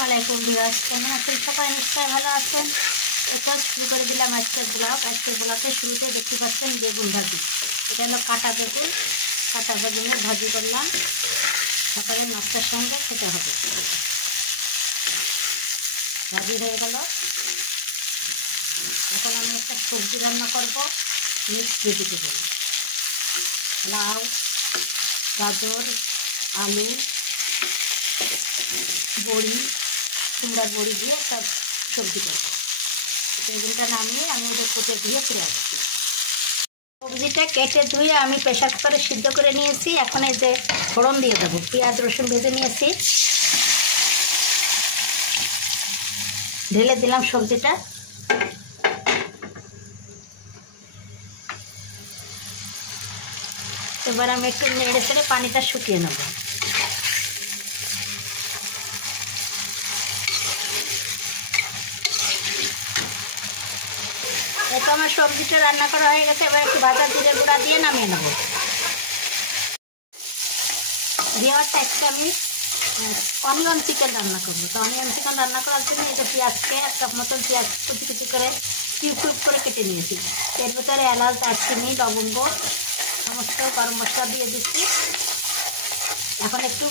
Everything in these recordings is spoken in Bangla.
আসসালামু আলাইকুম ভিউয়ার্স, কেমন আছেন সবাই? নিশ্চয়ই ভালো আছেন। এটা শুরু করে দিলাম আজকের ব্লগে শুরুতে দেখতে পাচ্ছেন বেগুন ভাজি। এটা হলো কাটা বেগুনের ভাজি করলাম, সকালে নাস্তার সঙ্গে খেতে হবে। ভাজি হয়ে গেল। এখন আমি একটা সবজি রান্না করব, মিক্সড ভেজিটেবল, লাউ, গাজর, আলু, বড়ি, কুমড়ার বড়ি দিয়ে একটা সবজি করবো। বেগুনটা নামিয়ে আমি ওদের কেটে ধুয়ে ফিরে আসছি। সবজিটা কেটে ধুয়ে আমি প্রেসার কুকারে সিদ্ধ করে নিয়েছি। এখন এই যে ফোড়ন দিয়ে দেবো, পেঁয়াজ রসুন ভেজে নিয়েছি, ঢেলে দিলাম সবজিটা। এবার আমি একটু নেড়ে চেড়ে পানিটা শুকিয়ে নেব। এটা আমার সবজিটা রান্না করা হয়ে গেছে। এবার একটু ভাজা জিরে গুঁড়া দিয়ে নামিয়ে নেব। ভিউয়ার্স, আজকে আমি অনিয়ন চিকেন রান্না করবো। তো অনিয়ন চিকেন রান্না করার জন্য এই যে পেঁয়াজকে এক কাপ মতন পেঁয়াজ কুচি কুচি করে কিউব করে কেটে নিয়েছি। এর ভিতরে এলাচ, দারচিনি, লবঙ্গ, সমস্ত গরম মশলা দিয়ে দিচ্ছি। এখন একটু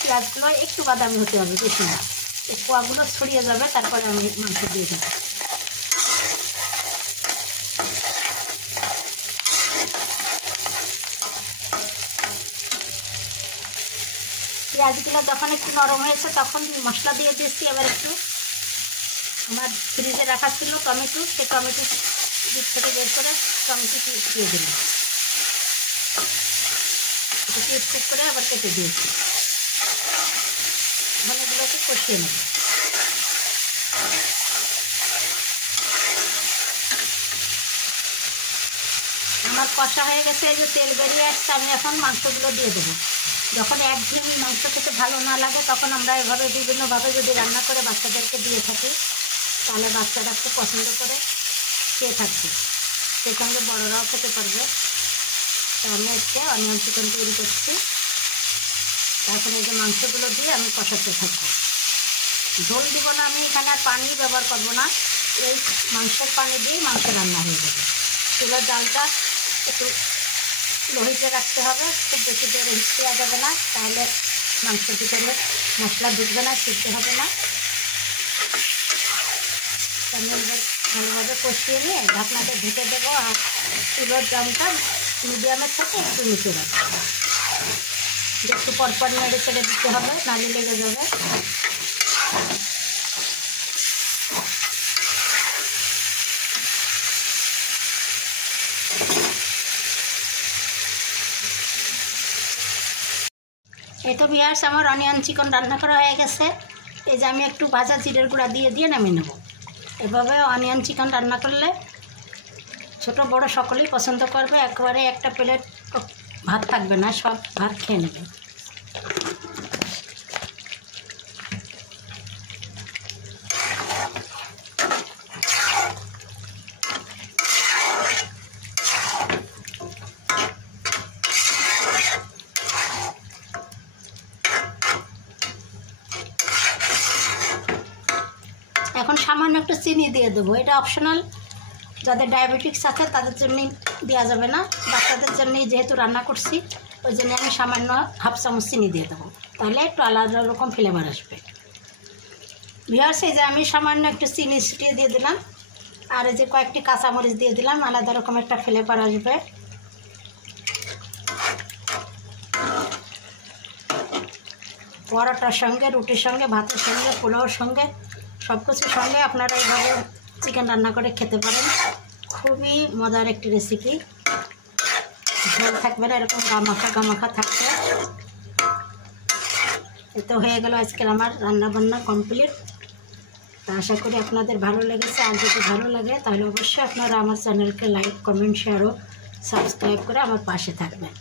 পেঁয়াজগুলো একটু বাদামি হতে হবে, বেশি না। এই কোয়াগুলো ছড়িয়ে যাবে, তারপরে আমি মাংস দিয়ে দেবো। পেঁয়াজগুলো যখন একটু নরম হয়েছে তখন মশলা দিয়ে দিচ্ছি। এবার একটু আমার ফ্রিজে রাখা ছিল টমেটো, সেই টমেটো দিক থেকে বের করে টমেটো দিয়ে দিলাম। একটু কিউব করে আবার কেটে দিয়েছি। এখন এগুলোকে কষিয়ে নেব। আমার কষা হয়ে গেছে, এই যে তেল বেরিয়ে আসছে। আমি এখন মাংসগুলো দিয়ে দেবো। যখন একঘেয়েমি মাংস খেতে ভালো না লাগে তখন আমরা এভাবে বিভিন্নভাবে যদি রান্না করে বাচ্চাদেরকে দিয়ে থাকি, তাহলে বাচ্চারা খুব পছন্দ করে খেয়ে থাকবে, সেই সঙ্গে বড়রাও খেতে পারবে। তো আমি আজকে অনিয়ন চিকেন তৈরি করছি। এখন এই যে মাংসগুলো দিয়ে আমি কষাতে থাকবো। ঝোল দিব না, আমি এখানে আর পানি ব্যবহার করবো না। এই মাংসের পানি দিয়ে মাংস রান্না হয়ে যাবে। চুলার জালটা একটু লোহিতে রাখতে হবে, খুব বেশি জোরে হিট দেওয়া যাবে না, তাহলে মাংসের ভিতরে মশলা ঢুকবে না, সিদ্ধ হবে না। আমি এবার ভালোভাবে কষিয়ে নিয়ে ঢাকনাটা ঢেকে দেবো। আর চুলোর জালটা মিডিয়ামের থেকে একটু নিচে রাখবো। একটু পরপর নেড়ে চেড়ে দিতে হবে, নাড়িয়ে লেগে যাবে। এই তো ভিউয়ার্স, আমার অনিয়ন চিকেন রান্না করা হয়ে গেছে। এই যে আমি একটু ভাজা জিরের গুঁড়া দিয়ে নামিয়ে নেব। এভাবে অনিয়ন চিকেন রান্না করলে ছোট বড় সকলেই পছন্দ করবে। একবারে একটা প্লেট ভাত থাকবে না, সব ভাত খেয়ে নেবে। এখন সামান্য একটু চিনি দিয়ে দেবো, এটা অপশনাল। যাদের ডায়াবেটিক্স আছে তাদের জন্যই দেওয়া যাবে না, বাচ্চাদের জন্যই যেহেতু রান্না করছি ওই জন্য আমি সামান্য হাফ চামচ চিনি দিয়ে দেবো, তাহলে একটু আলাদা রকম ফ্লেভার আসবে। ভিউয়ার্স, এই যে আমি সামান্য একটু চিনি ছিটিয়ে দিয়ে দিলাম, আর এই যে কয়েকটি কাঁচামরিচ দিয়ে দিলাম, আলাদা রকম একটা ফ্লেভার আসবে। পরোটার সঙ্গে, রুটির সঙ্গে, ভাতের সঙ্গে, পোলাওর সঙ্গে, সব কিছুর সঙ্গে আপনারা এইভাবে চিকেন রান্না করে খেতে পারেন। খুবই মজার একটি রেসিপি। ঝোল থাকবে না, এরকম গামাখা থাকবে। এতে হয়ে গেল আজকের আমার রান্নাবান্না কমপ্লিট। তা আশা করি আপনাদের ভালো লেগেছে। আর যদি ভালো লাগে তাহলে অবশ্যই আপনারা আমার চ্যানেলকে লাইক, কমেন্ট, শেয়ার ও সাবস্ক্রাইব করে আমার পাশে থাকবেন।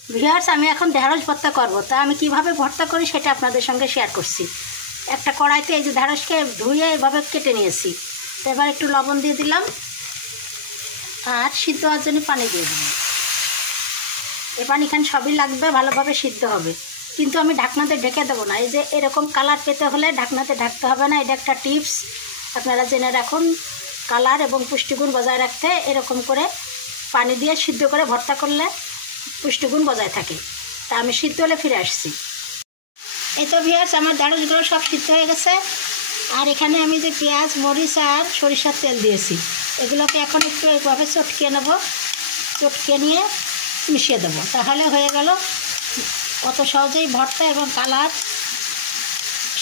ভিউয়ার্স, আমি এখন ঢেঁড়স ভর্তা করব। তা আমি কিভাবে ভর্তা করি সেটা আপনাদের সঙ্গে শেয়ার করছি। একটা কড়াইতে এই যে ঢেঁড়সকে ধুয়ে এভাবে কেটে নিয়েছি। তো এবার একটু লবণ দিয়ে দিলাম আর সিদ্ধ হওয়ার জন্য পানি দিয়ে দিলাম। এই পানিখান সবই লাগবে, ভালোভাবে সিদ্ধ হবে, কিন্তু আমি ঢাকনাতে ঢেকে দেবো না। এই যে এরকম কালার পেতে হলে ঢাকনাতে ঢাকতে হবে না, এটা একটা টিপস, আপনারা জেনে রাখুন। কালার এবং পুষ্টিগুণ বজায় রাখতে এরকম করে পানি দিয়ে সিদ্ধ করে ভর্তা করলে পুষ্টিগুণ বজায় থাকে। তা আমি সিদ্ধ হলে ফিরে আসছি। এই তো ভিউয়ার্স, আমার ঢ্যাঁড়সগুলো সব সিদ্ধ হয়ে গেছে। আর এখানে আমি যে পেঁয়াজ, মরিচ আর সরিষার তেল দিয়েছি, এগুলোকে এখন একটু এইভাবে চটকিয়ে নেব, চটকিয়ে নিয়ে মিশিয়ে দেবো, তাহলে হয়ে গেল। অত সহজেই ভর্তা এবং কালার,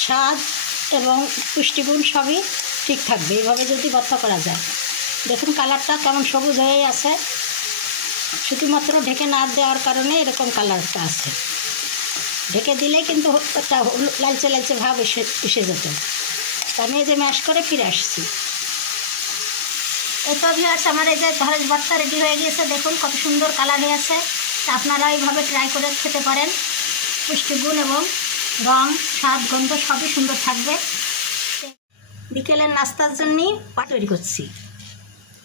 স্বাদ এবং পুষ্টিগুণ সবই ঠিক থাকবে এইভাবে যদি ভর্তা করা যায়। দেখুন কালারটা কেমন সবুজ হয়েই আছে, শুধুমাত্র ঢেকে না দেওয়ার কারণে এরকম কালারটা আছে। ঢেকে দিলে কিন্তু একটা লালচে লালচে ভাব এসে যেত। তা আমি এই যে ম্যাশ করে ফিরে আসছি। এই তো ভিউয়ার্স, আমার এই যে ঢ্যাঁড়স ভর্তা রেডি হয়ে গিয়েছে, দেখুন কত সুন্দর কালার হয়েছে। তা আপনারা এইভাবে ট্রাই করে খেতে পারেন, পুষ্টিগুণ এবং রং, স্বাদ, গন্ধ সবই সুন্দর থাকবে। বিকেলের নাস্তার জন্যই তৈরি করছি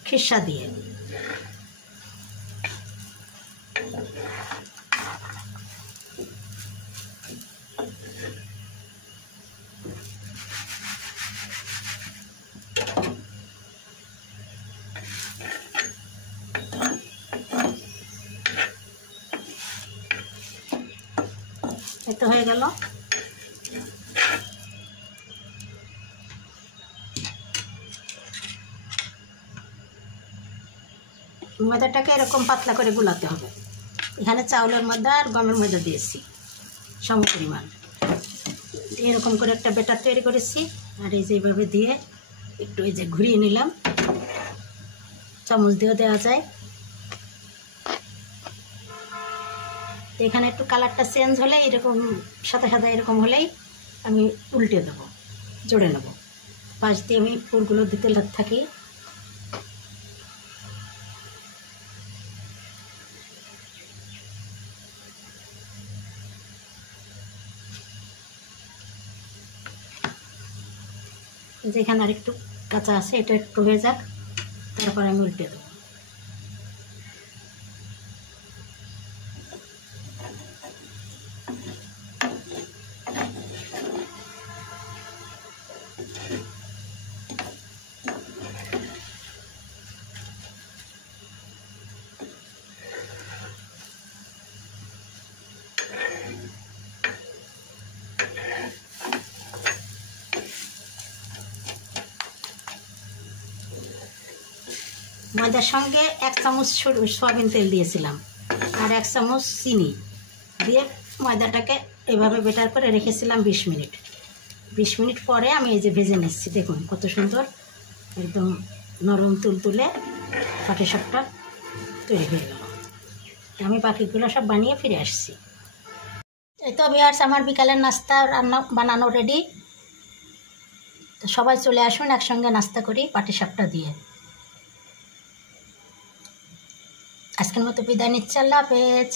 খিরসা দিয়ে। এতো হয়ে গেল। ময়দাটাকে এরকম পাতলা করে গুলাতে হবে। এখানে চাউলের মধ্যে আর গমের মধ্যে দিয়েছি সম পরিমাণ, এরকম করে একটা ব্যাটার তৈরি করেছি। আর এই যে এইভাবে দিয়ে একটু এই যে ঘুরিয়ে নিলাম, চামচ দিয়েও দেওয়া যায়। তো এখানে একটু কালারটা চেঞ্জ হলে, এরকম সাদা সাদা এরকম হলেই আমি উল্টে দেবো, জোড়ে নেব। পাশ দিয়ে আমি ফুলগুলো দিতে থাকি। যেখানে আর একটু কাঁচা আছে, এটা একটু হয়ে যাক, তারপর আমি উল্টে দেবো। ময়দার সঙ্গে 1 চামচ সয়াবিন তেল দিয়েছিলাম আর 1 চামচ চিনি দিয়ে ময়দাটাকে এভাবে বেটার করে রেখেছিলাম 20 মিনিট। 20 মিনিট পরে আমি এই যে ভেজে নিচ্ছি, দেখুন কত সুন্দর একদম নরম তুলতুলে পাটিসাপটা তৈরি হয়ে গেল। আমি বাকিগুলো সব বানিয়ে ফিরে আসছি। এই তো ভিউয়ার্স, আমার বিকালের নাস্তা রান্না বানানো রেডি। তো সবাই চলে আসুন, একসঙ্গে নাস্তা করি পাটিসাপটা দিয়ে। আজকের মতো বিদায় নিচ্ছি, আল্লাহ হাফেজ।